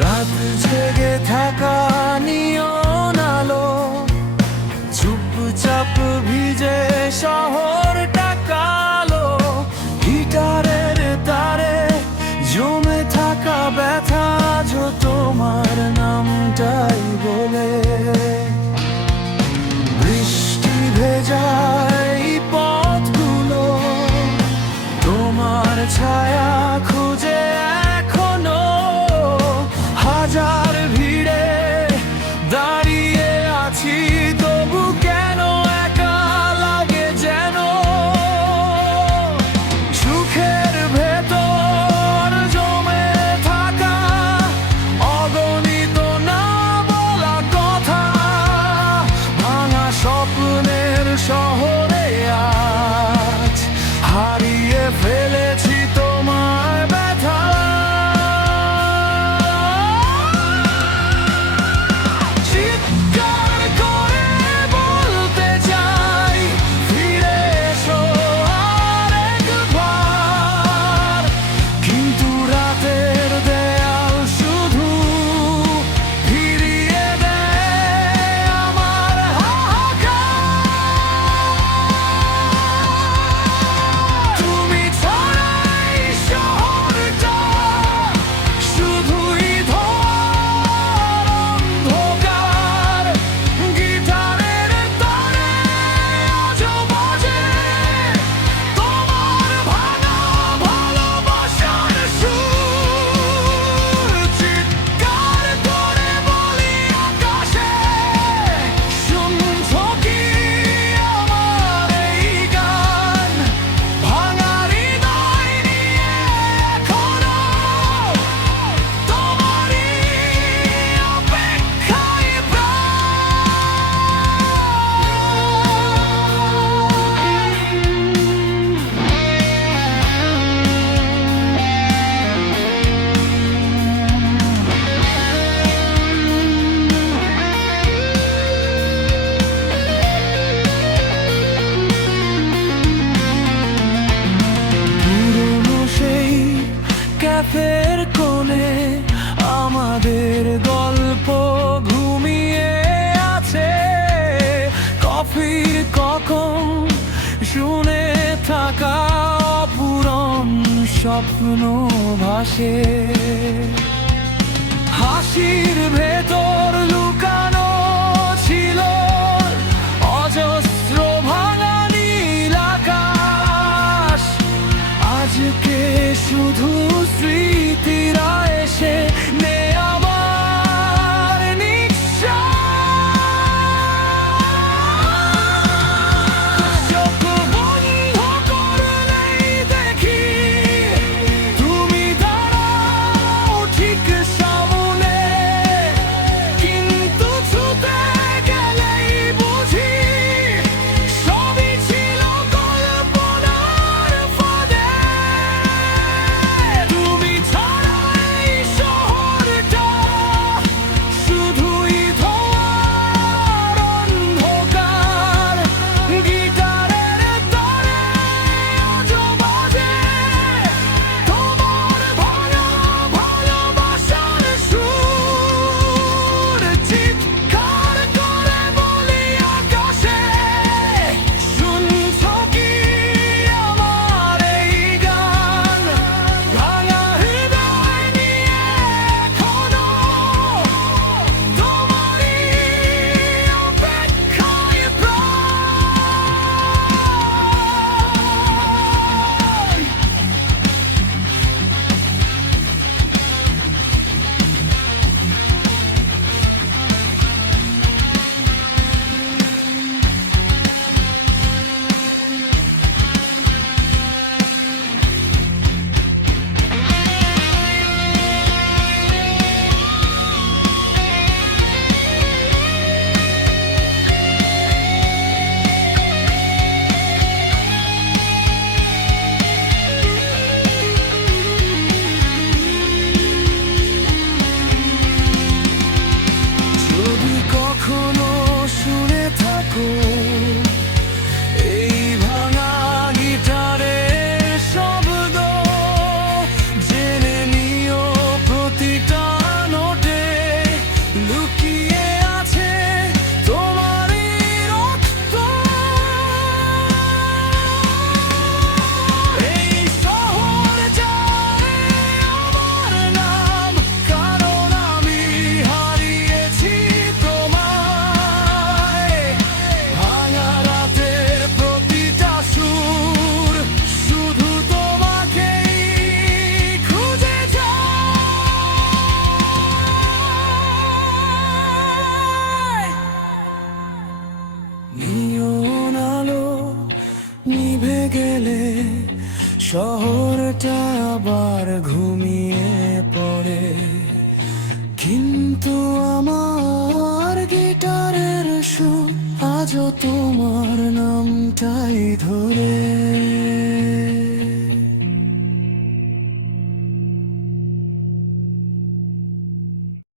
রাত জেগে থাকা নিয়ন আলো, চুপচাপ ভিজে শহরটা কালো। গিটারের তারে জমে থাকা ব্যথা, যো তোমার নামটাই বলে। বৃষ্টি ভেজায় পথগুলো, তোমার ছায়া খুঁজে এখনো। হাজার ভিড়ে দাঁড়িয়ে আছি, তবু কেন একা লাগে যেন। সুখের ভেতর জমে থাকা অগণিত না বলা কথা, ভাঙা স্বপ্নের শহরে আজ হারিয়ে ফেলেছি তোমার ব্যথা। চিৎকার করে বলতে চাই, ফিরে এসো আরেকবার। কিন্তু রাতের দেয়াল শুধু ফিরিয়ে দেয় আমার হাহাকার। তুমি ছাড়াই শহরটা শুধুই ধোঁয়ার অন্ধকার। গিটারের তারে আজও বাজে তোমার ভাঙা ভালোবাসার সুর। চিৎকার করে বলি আকাশে, শুনছো কি আমার এই গান? ভাঙা হৃদয় নিয়ে এখনো তোমারই অপেক্ষায় পুরনো সেই ক্যাফের কোণে আমাদের গল্প ঘুমিয়ে আছে। কফির কখন শুনে থাকা অপূরণ স্বপ্ন ভাসে। হাসির ভেতর লুকানো ছিল অজস্র ভাঙা নীল আকাশ। আজকে শুধু স্মৃতিরা এসে নে আমার নিঃশ্বাস। চোখ বন্ধ করলেই দেখি তুমি দাঁড়াও ঠিক সামনে, কিন্তু ছুতে গেলেই বুঝি সবই ছিল কল্পনার ফাঁদে। তুমি শহরটা আবার ঘুমিয়ে পড়ে, কিন্তু আমার গিটারের সুর আজও তোমার নামটাই ধরে।